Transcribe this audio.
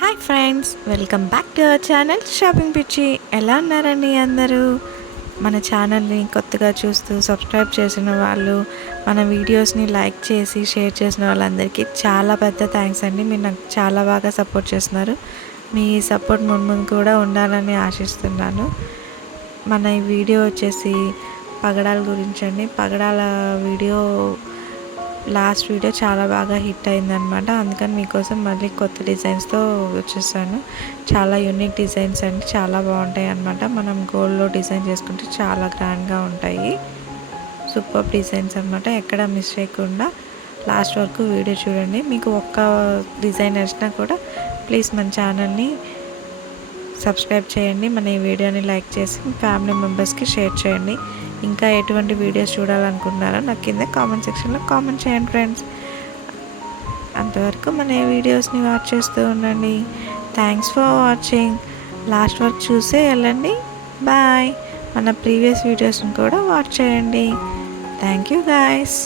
Hi friends, welcome back to our channel shopping పిచ్చి. ఎలా ఉన్నారండి అందరూ? మన ఛానల్ని కొత్తగా చూస్తూ సబ్స్క్రైబ్ చేసిన వాళ్ళు, మన వీడియోస్ని లైక్ చేసి షేర్ చేసిన వాళ్ళందరికీ చాలా పెద్ద థ్యాంక్స్ అండి. మీరు నాకు చాలా బాగా సపోర్ట్ చేస్తున్నారు. మీ సపోర్ట్ ముందు కూడా ఉండాలని ఆశిస్తున్నాను. మన ఈ వీడియో వచ్చేసి పగడాల గురించి అండి. పగడాల వీడియో లాస్ట్ వీడియో చాలా బాగా హిట్ అయిందనమాట. అందుకని మీకోసం మళ్ళీ కొత్త డిజైన్స్తో వచ్చేసాను. చాలా యూనిక్ డిజైన్స్ అండి, చాలా బాగుంటాయి అన్నమాట. మనం గోల్డ్లో డిజైన్ చేసుకుంటే చాలా గ్రాండ్గా ఉంటాయి. సూపర్ డిజైన్స్ అనమాట. ఎక్కడ మిస్ చేయకుండా లాస్ట్ వరకు వీడియో చూడండి. మీకు ఒక్క డిజైన్ నచ్చినా కూడా ప్లీజ్ మన ఛానల్ని సబ్స్క్రైబ్ చేయండి. మన ఈ వీడియోని లైక్ చేసి మీ ఫ్యామిలీ మెంబర్స్కి షేర్ చేయండి. ఇంకా ఎటువంటి వీడియోస్ చూడాలనుకుంటున్నారో నాకు కింద కామెంట్ సెక్షన్లో కామెంట్ చేయండి ఫ్రెండ్స్. అంతవరకు మన వీడియోస్ని వాచ్ చేస్తూ ఉండండి. Thanks for watching. లాస్ట్ వరకు చూసే వెళ్ళండి. బాయ్. మన ప్రీవియస్ వీడియోస్ని కూడా వాచ్ చేయండి. Thank you guys.